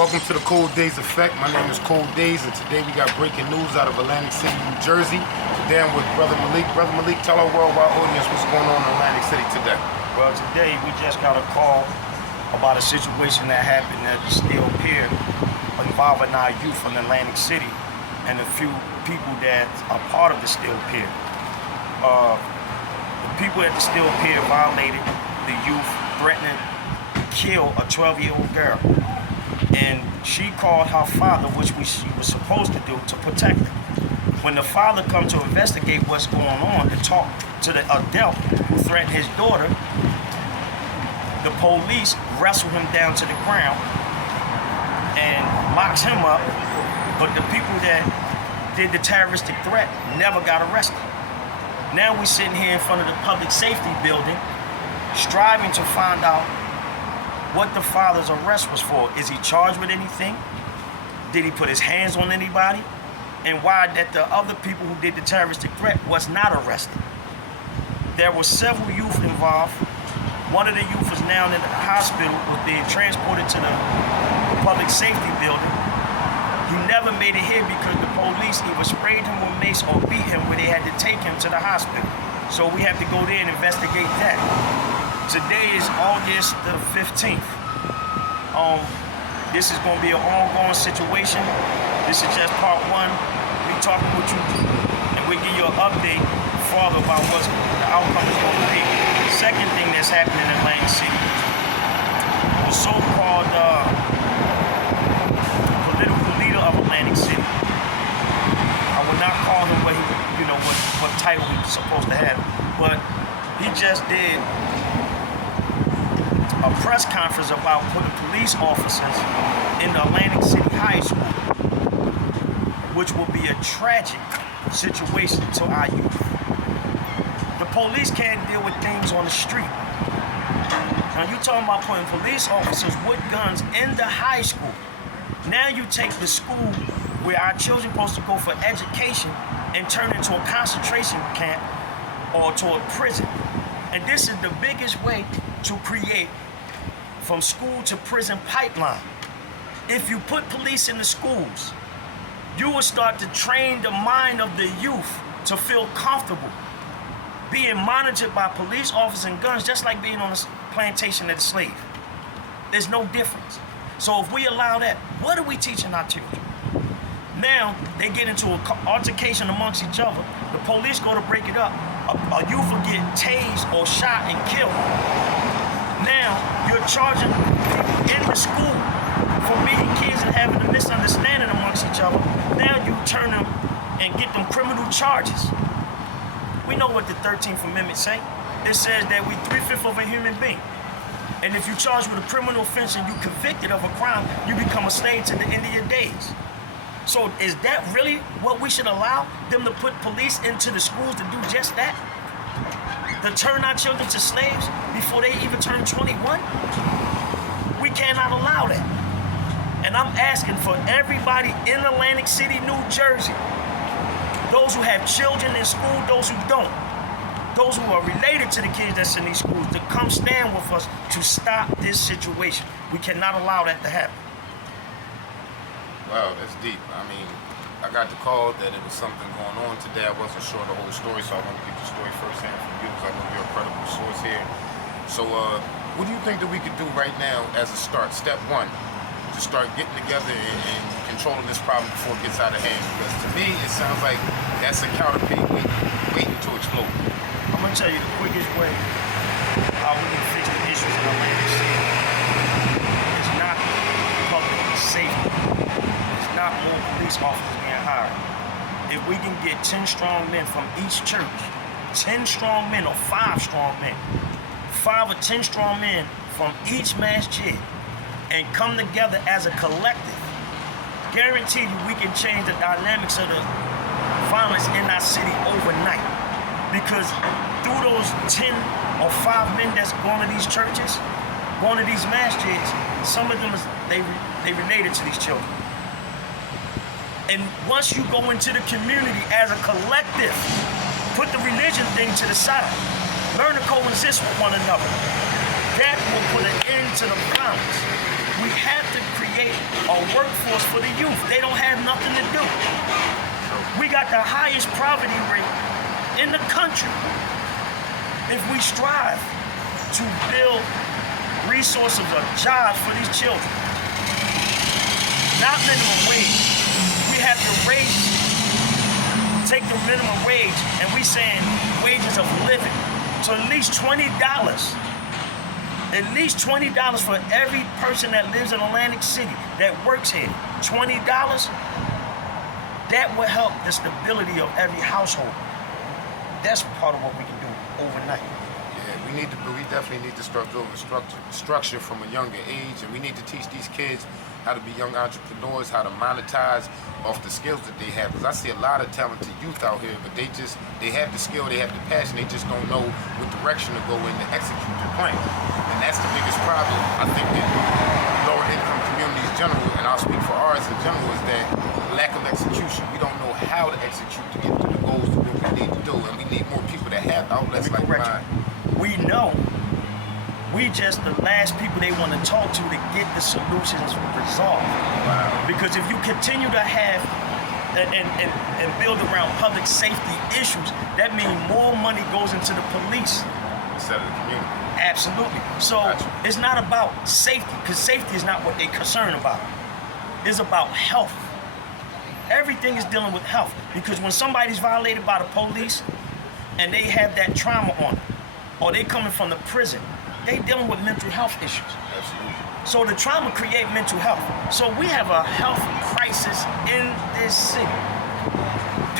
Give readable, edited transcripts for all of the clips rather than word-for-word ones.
welcome to the Cold Days Effect. My name is Cold Days, and today we got breaking news out of Atlantic City, New Jersey. Today I'm with Brother Malik. Brother Malik, tell our worldwide audience what's going on in Atlantic City today. Well, today we just got a call about a situation that happened at the Steel Pier involving our youth in Atlantic City and a few people that are part of the Steel Pier. The people at the Steel Pier violated the youth, threatening to kill a 12-year-old girl. And she called her father, which she was supposed to do, to protect her. When the father come to investigate what's going on and talk to the adult who threatened his daughter, the police wrestle him down to the ground and locks him up, but the people that did the terroristic threat never got arrested. Now we're sitting here in front of the public safety building, striving to find out what the father's arrest was for. Is he charged with anything? Did he put his hands on anybody? And why that the other people who did the terroristic threat was not arrested? There were several youth involved. One of the youth is now in the hospital, was being transported to the public safety building. He never made it here because the police either sprayed him with mace or beat him where they had to take him to the hospital. So we have to go there and investigate that. Today is August the 15th. This is going to be an ongoing situation. This is just part one. We talking with you, and we give you an update further about what the outcome is going to be. Second thing that's happening in Atlantic City, the so-called political leader of Atlantic City. I would not call him what what title he was supposed to have, but he just did a press conference about putting police officers in the Atlantic City High School, which will be a tragic situation to our youth. The police can't deal with things on the street. Now you're talking about putting police officers with guns in the high school. Now you take the school where our children are supposed to go for education and turn it into a concentration camp or to a prison. And this is the biggest way to create from school to prison pipeline. If you put police in the schools, you will start to train the mind of the youth to feel comfortable being monitored by police officers and guns, just like being on a plantation as a slave. There's no difference. So if we allow that, what are we teaching our children? Now they get into an altercation amongst each other. The police go to break it up. A youth will get tased or shot and killed. Now you're charging people in the school for meeting kids and having a misunderstanding amongst each other. Now you turn them and get them criminal charges. We know what the 13th Amendment say. It says that we 3/5 of a human being. And if you charged with a criminal offense and you convicted of a crime, you become a slave to the end of your days. So is that really what we should allow them to put police into the schools to do just that? To turn our children to slaves before they even turn 21? We cannot allow that. And I'm asking for everybody in Atlantic City, New Jersey, those who have children in school, those who don't, those who are related to the kids that's in these schools, to come stand with us to stop this situation. We cannot allow that to happen. Wow, that's deep. I mean, I got the call that it was something going on today. I wasn't sure the whole story, so I want to get the story firsthand from you because I know you're a credible source here. So what do you think that we could do right now as a start? Step one, to start getting together and controlling this problem before it gets out of hand. Because to me, it sounds like that's a counterfeit waiting to explode. I'm going to tell you the quickest way how we can fix the issues in Atlantic City. It's not public safety. It's not more police officers being hired. If we can get 10 strong men from each church, 10 strong men or 5 strong men, 5 or 10 strong men from each masjid, and come together as a collective, guarantee you we can change the dynamics of the violence in our city overnight. Because through those 10 or 5 men that's going to these churches, going to these masjids, some of them, they related to these children. And once you go into the community as a collective, put the religion thing to the side, learn to coexist with one another. That will put an end to the violence. We have to create a workforce for the youth. They don't have nothing to do. We got the highest poverty rate in the country. If we strive to build resources of jobs for these children, not minimum wage, we have to take the minimum wage, and we saying wages of living to at least $20. At least $20 for every person that lives in Atlantic City that works here. $20, that will help the stability of every household. That's part of what we can do overnight. Yeah, we definitely need to start building structure from a younger age, and we need to teach these kids how to be young entrepreneurs, how to monetize off the skills that they have. Because I see a lot of talented youth out here, but they have the skill, they have the passion, they just don't know what direction to go in to execute the plan. And that's the biggest problem, I think, that lower income communities in general, and I'll speak for ours in general, is that lack of execution. We don't know how to execute to get to the goals to what we need to do, and we need more people that have outlets like mine. We know. We just the last people they want to talk to get the solutions resolved. Wow. Because if you continue to have and build around public safety issues, that means more money goes into the police Instead of the community. Absolutely. So It's not about safety, because safety is not what they're concerned about. It's about health. Everything is dealing with health. Because when somebody's violated by the police and they have that trauma on them, or they coming from the prison, they dealing with mental health issues. Absolutely. So the trauma create mental health. So we have a health crisis in this city.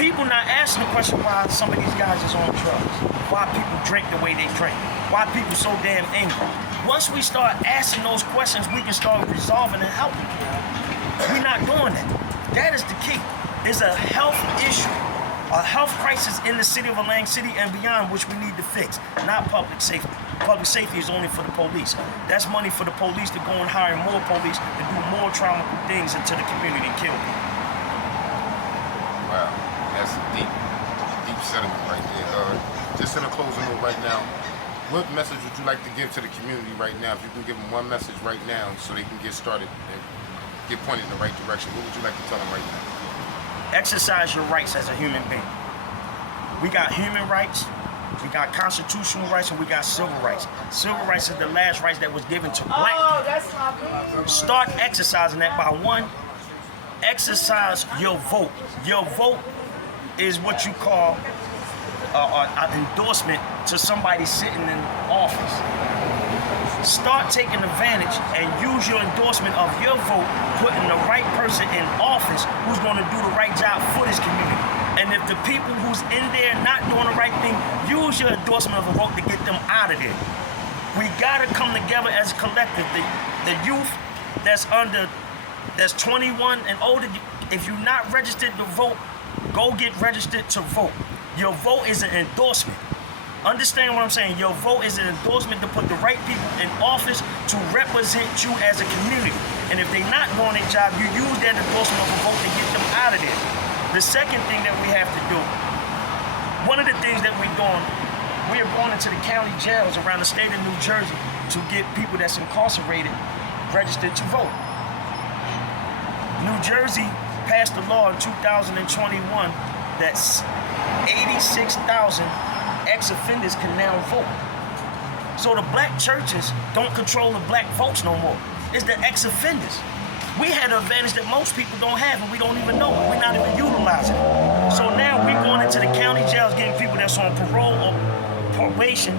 People not asking the question why some of these guys is on drugs, why people drink the way they drink, why people so damn angry. Once we start asking those questions, we can start resolving and helping. We're not doing that. That is the key. It's a health issue, a health crisis in the city of Atlantic City and beyond, which we need to fix, not public safety. Public safety is only for the police. That's money for the police to go and hire more police and do more traumatic things into the community and kill people. Wow, that's a deep sentiment right there. Just in a closing note right now, what message would you like to give to the community right now? If you can give them one message right now so they can get started and get pointed in the right direction, what would you like to tell them right now? Exercise your rights as a human being. We got human rights, we got constitutional rights, and we got civil rights. Civil rights is the last rights that was given to black people. That's my baby. Start exercising that by one, exercise your vote. Your vote is what you call an endorsement to somebody sitting in office. Start taking advantage and use your endorsement of your vote, putting the right person in office who's going to do the right job for this community. And if the people who's in there not doing the right thing, use your endorsement of a vote to get them out of there. We gotta come together as a collective. The youth that's 21 and older, if you're not registered to vote, go get registered to vote. Your vote is an endorsement. Understand what I'm saying? Your vote is an endorsement to put the right people in office to represent you as a community. And if they're not doing their job, you use that endorsement of a vote to get them out of there. The second thing that we have to do, one of the things that we're doing, we are going into the county jails around the state of New Jersey to get people that's incarcerated registered to vote. New Jersey passed a law in 2021 that 86,000 ex-offenders can now vote. So the black churches don't control the black votes no more. It's the ex-offenders. We had an advantage that most people don't have, and we don't even know it. We're not even utilizing it. So now we're going into the county jails getting people that's on parole or probation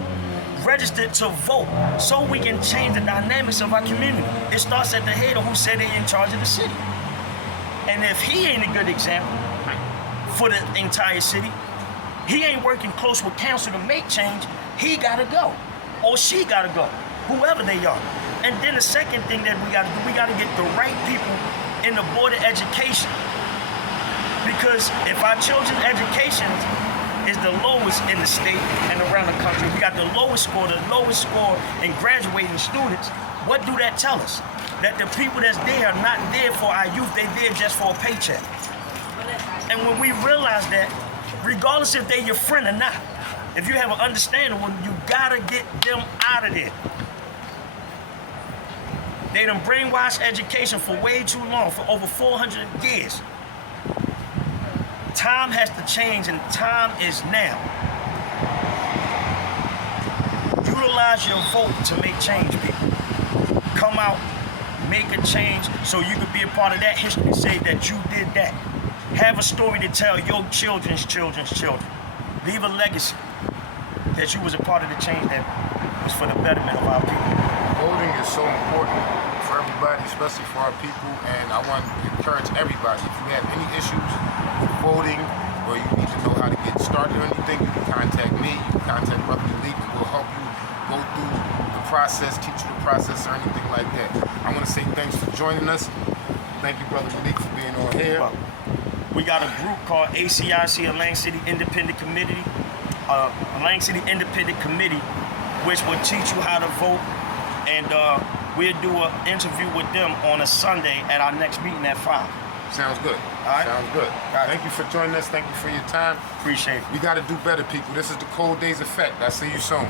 registered to vote so we can change the dynamics of our community. It starts at the head of who said they're in charge of the city. And if he ain't a good example for the entire city, he ain't working close with council to make change, he gotta go. Or she gotta go, whoever they are. And then the second thing that we gotta do, we gotta get the right people in the board of education. Because if our children's education is the lowest in the state and around the country, we got the lowest score in graduating students, what do that tell us? That the people that's there are not there for our youth, they're there just for a paycheck. And when we realize that, regardless if they're your friend or not, if you have an understanding, well, you gotta get them out of there. They done brainwashed education for way too long, for over 400 years. Time has to change, and time is now. Utilize your vote to make change, people. Come out, make a change so you can be a part of that history, say that you did that. Have a story to tell your children's children's children. Leave a legacy that you was a part of the change that was for the betterment of our people. Voting is so important for everybody, especially for our people, and I want to encourage everybody, if you have any issues with voting or you need to know how to get started or anything, you can contact me, you can contact Brother Malik, and we'll help you go through the process, teach you the process or anything like that. I want to say thanks for joining us. Thank you, Brother Malik, for being on here. We got a group called ACIC, Lang City Independent Committee, Lang City Independent Committee, which will teach you how to vote, and we'll do an interview with them on a Sunday at our next meeting at 5. Sounds good. All right. Sounds good. Right. Thank you for joining us. Thank you for your time. Appreciate it. We got to do better, people. This is the Cold Days Effect. I'll see you soon.